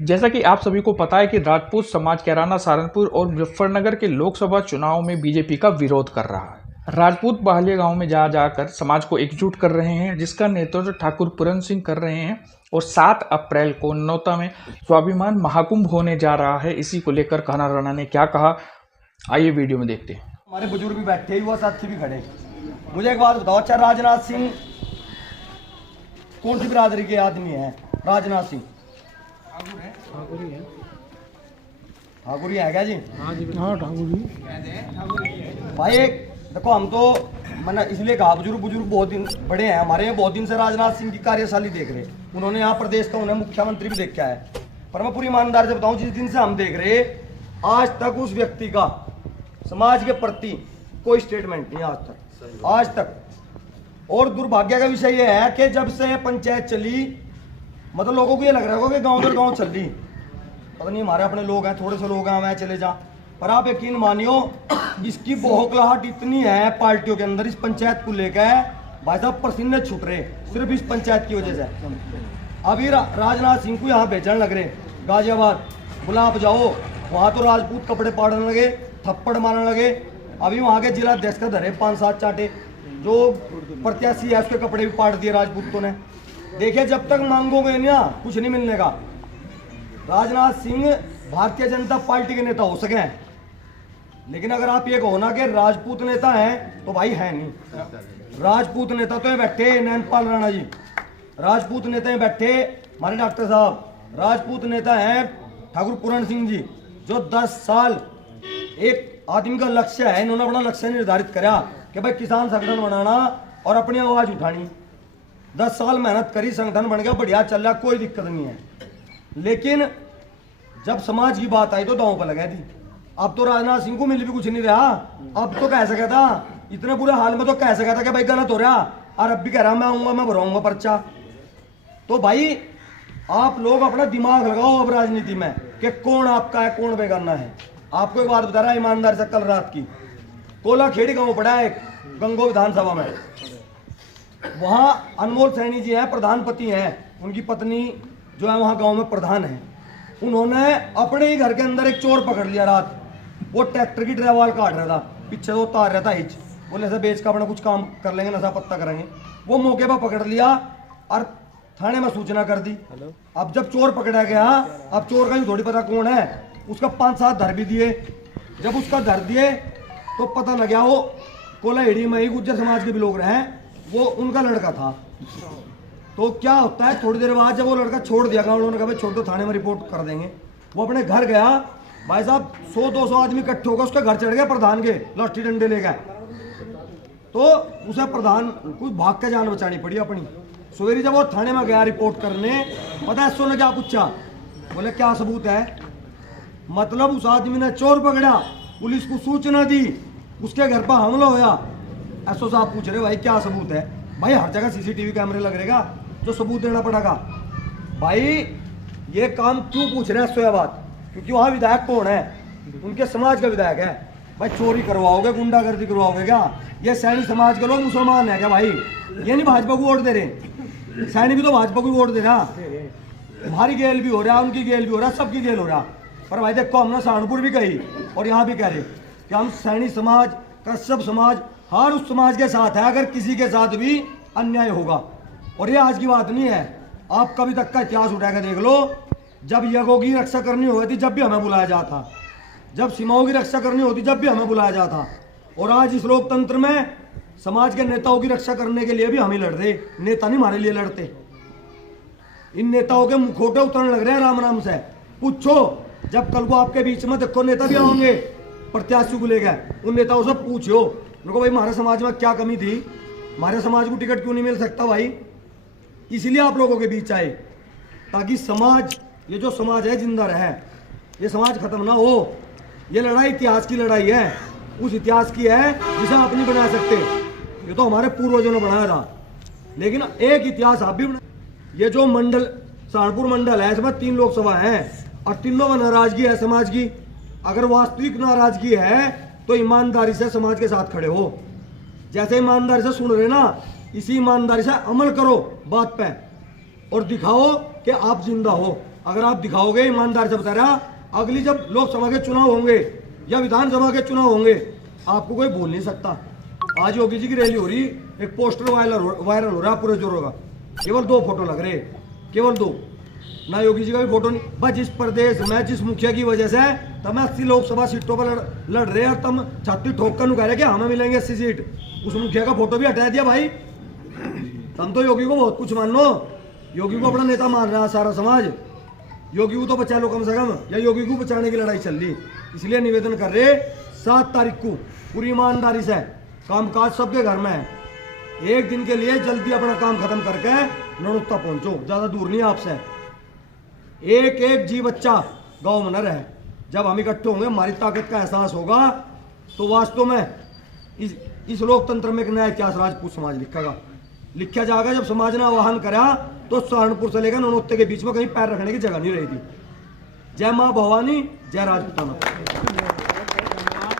जैसा कि आप सभी को पता है कि राजपूत समाज कैराना, सहारनपुर और मुजफ्फरनगर के लोकसभा चुनाव में बीजेपी का विरोध कर रहा है। राजपूत बाहलिया गांव में जा जाकर समाज को एकजुट कर रहे हैं, जिसका नेतृत्व ठाकुर पूरन सिंह कर रहे हैं। और 7 अप्रैल को नौता में स्वाभिमान महाकुंभ होने जा रहा है। इसी को लेकर कान्हा राणा ने क्या कहा, आइए वीडियो में देखते हैं। हमारे बुजुर्ग भी बैठे, युवा साथी भी खड़े। मुझे एक बात बताओ, अच्छा राजनाथ सिंह कौन सी बिरादरी के आदमी है? राजनाथ सिंह ठाकुर ही है क्या जी? हाँ ठाकुर जी। भाई देखो, हम तो मैंने इसलिए कहा बुजुर्ग बहुत दिन बड़े हैं हमारे यहाँ, बहुत दिन से राजनाथ सिंह की कार्यशैली देख रहे। उन्होंने यहाँ प्रदेश का उन्हें मुख्यमंत्री भी देखा है। पर मैं पूरी ईमानदारी से बताऊं, जिस दिन से हम देख रहे, आज तक उस व्यक्ति का समाज के प्रति कोई स्टेटमेंट नहीं, आज तक। और दुर्भाग्य का विषय यह है कि जब से पंचायत चली, मतलब लोगों को ये लग रहा होगा कि गांव दर गांव चल रही, पता नहीं हमारे अपने लोग हैं, थोड़े से लोग हैं, मैं चले जा। पर आप यकीन मानियो, इसकी बौखलाहट इतनी है पार्टियों के अंदर इस पंचायत को लेकर, भाई साहब पसीने छूट रहे सिर्फ इस पंचायत की वजह से। अभी राजनाथ सिंह को यहाँ बेचने लग रहे, गाजियाबाद बुला जाओ, वहाँ तो राजपूत कपड़े पाड़ने लगे, थप्पड़ मारने लगे। अभी वहाँ के जिला अध्यक्ष का धरे 5-7 चाटे, जो प्रत्याशी है उसके कपड़े भी पाट दिए राजपूतों ने। देखिए, जब तक मांगोगे ना कुछ नहीं मिलने का। राजनाथ सिंह भारतीय जनता पार्टी के नेता हो सके, लेकिन अगर आप ये कहो ना कि राजपूत नेता हैं, तो भाई है नहीं। राजपूत नेता तो बैठे नैनपाल राणा जी, राजपूत नेता बैठे हमारे डॉक्टर साहब, राजपूत नेता हैं ठाकुर पूरन सिंह जी, जो 10 साल एक आदमी का लक्ष्य है। इन्होंने अपना लक्ष्य निर्धारित करा कि भाई किसान संगठन बनाना और अपनी आवाज उठानी। 10 साल मेहनत करी, संगठन बन गया, बढ़िया चल रहा, कोई दिक्कत नहीं है। लेकिन जब समाज की बात आई तो दांव पर लगा दी। अब तो राजनाथ सिंह को मिल भी कुछ नहीं रहा। अब तो कह सका था, इतने बुरे हाल में तो कह सका था कि भाई गलत हो रहा, और अब भी कह रहा मैं आऊंगा, मैं भराऊंगा पर्चा। तो भाई आप लोग अपना दिमाग लगाओ अब राजनीति में कि कौन आपका है, कौन बेगाना है। आपको एक बात बता रहा है ईमानदार से, कल रात की कोला खेड़ी गांव पड़ा है गंगो विधानसभा में, वहां अनमोल सैनी जी हैं, प्रधानपति हैं, उनकी पत्नी जो है वहां गांव में प्रधान है। उन्होंने अपने ही घर के अंदर एक चोर पकड़ लिया रात। वो ट्रैक्टर की ड्राइवाल काट रहा था, पीछे वो तार रहता हिच, बोले ऐसा बेच का अपना कुछ काम कर लेंगे, नशा पत्ता करेंगे। वो मौके पर पकड़ लिया और थाने में सूचना कर दी। अब जब चोर पकड़ा गया, अब चोर का भी थोड़ी पता कौन है, उसका 5-7 धर भी दिए। जब उसका धर दिए तो पता लगा वो कोलाहेड़ी में ही गुज्जर समाज के भी लोग रहे, वो उनका लड़का था। तो क्या होता है, थोड़ी देर बाद जब वो लड़का छोड़ दिया गाँव, उन्होंने कहा भाई छोड़ दो, थाने में रिपोर्ट कर देंगे। वो अपने घर गया, भाई साहब 100-200 आदमी इकट्ठे होकर उसके घर चढ़ गए, प्रधान के लाठी डंडे ले गए। तो उसे प्रधान कुछ भाग के जान बचानी पड़ी अपनी। सवेरे जब वो थाने में गया रिपोर्ट करने, पता है ने क्या पूछा? बोले क्या सबूत है? मतलब उस आदमी ने चोर पकड़ा, पुलिस को सूचना दी, उसके घर पर हमला होया। एसओ साहब पूछ रहे भाई क्या सबूत है? भाई हर जगह सीसीटीवी कैमरे लग रहेगा, जो सबूत देना पड़ेगा। भाई ये काम क्यों पूछ रहे हैं एसओ बात? क्योंकि वहाँ विधायक कौन है? उनके समाज का विधायक है। भाई चोरी करवाओगे, गुंडागर्दी करवाओगे क्या? ये सैनी समाज के लोग मुसलमान है क्या भाई? ये नहीं भाजपा को वोट दे रहे, सैनी भी तो भाजपा को वोट दे रहा। तुम्हारी गेल भी हो रहा, उनकी गेल भी हो रहा, सबकी गेल हो रहा। पर भाई देखो, हमने सहारनपुर भी कही और यहाँ भी कह रहे कि हम सैनी समाज, कश्यप समाज, हर उस समाज के साथ है अगर किसी के साथ भी अन्याय होगा। और ये आज की बात नहीं है, आप कभी तक का इतिहास उठा कर देख लो। जब यज्ञों की रक्षा करनी होती थी, जब भी हमें बुलाया जाता, जब सीमाओं की रक्षा करनी होती, जब भी हमें बुलाया जाता। और आज इस लोकतंत्र में समाज के नेताओं की रक्षा करने के लिए भी हम ही लड़ रहे, नेता नहीं हमारे लिए लड़ते। इन नेताओं के मुखौटे उतरने लग रहे हैं राम नाम से। पूछो, जब कल को आपके बीच में देखो नेता भी आओगे प्रत्याशी को लेकर, उन नेताओं से पूछो उनको, भाई हमारे समाज में क्या कमी थी, हमारे समाज को टिकट क्यों नहीं मिल सकता भाई? इसलिए आप लोगों के बीच आए, ताकि समाज, ये जो समाज है जिंदा रहे, ये समाज खत्म ना हो। ये लड़ाई इतिहास की लड़ाई है, उस इतिहास की है जिसे आप नहीं बना सकते। ये तो हमारे पूर्वजों ने बनाया था, लेकिन एक इतिहास आप भी बना। ये जो मंडल, सहारनपुर मंडल है, इसमें 3 लोकसभा है और तीनों में नाराजगी है समाज की। अगर वास्तविक नाराजगी है तो ईमानदारी से समाज के साथ खड़े हो। जैसे ईमानदारी से सुन रहे ना, इसी ईमानदारी से अमल करो बात पे और दिखाओ कि आप जिंदा हो। अगर आप दिखाओगे ईमानदार से बता रहा, अगली जब लोकसभा के चुनाव होंगे या विधानसभा के चुनाव होंगे आपको कोई बोल नहीं सकता। आज योगी जी की रैली हो रही, एक पोस्टर वायरल हो रहा है पूरे जोरों का, केवल 2 फोटो लग रहे, केवल 2, ना योगी जी का भी फोटो नहीं। बस जिस प्रदेश में जिस मुखिया की वजह से तब 80 लोकसभा सीटों पर लड़ रहे हैं और तुम छाती ठोक कर कह रहे कि हमें मिलेंगे 80 सीट, उस मुखिया का फोटो भी हटा दिया भाई। तुम तो योगी को बहुत कुछ मान लो, योगी को अपना नेता मान रहा है सारा समाज, योगी को तो बचा लो कम से कम, या योगी को बचाने की लड़ाई चल रही। इसलिए निवेदन कर रहे 7 तारीख को पूरी ईमानदारी से, कामकाज सबके घर में है, एक दिन के लिए जल्दी अपना काम खत्म करके ननुत्ता पहुंचो, ज्यादा दूर नहीं आपसे। एक एक जी बच्चा गांव में न रहे। जब हम इकट्ठे होंगे हमारी ताकत का एहसास होगा तो वास्तव में इस लोकतंत्र में एक नया इतिहास राजपूत समाज लिखा जाएगा। जब समाज ने आह्वान करा तो सहारनपुर से लेकर ननौते के बीच में कहीं पैर रखने की जगह नहीं रही थी। जय मां भवानी, जय राजपूताना।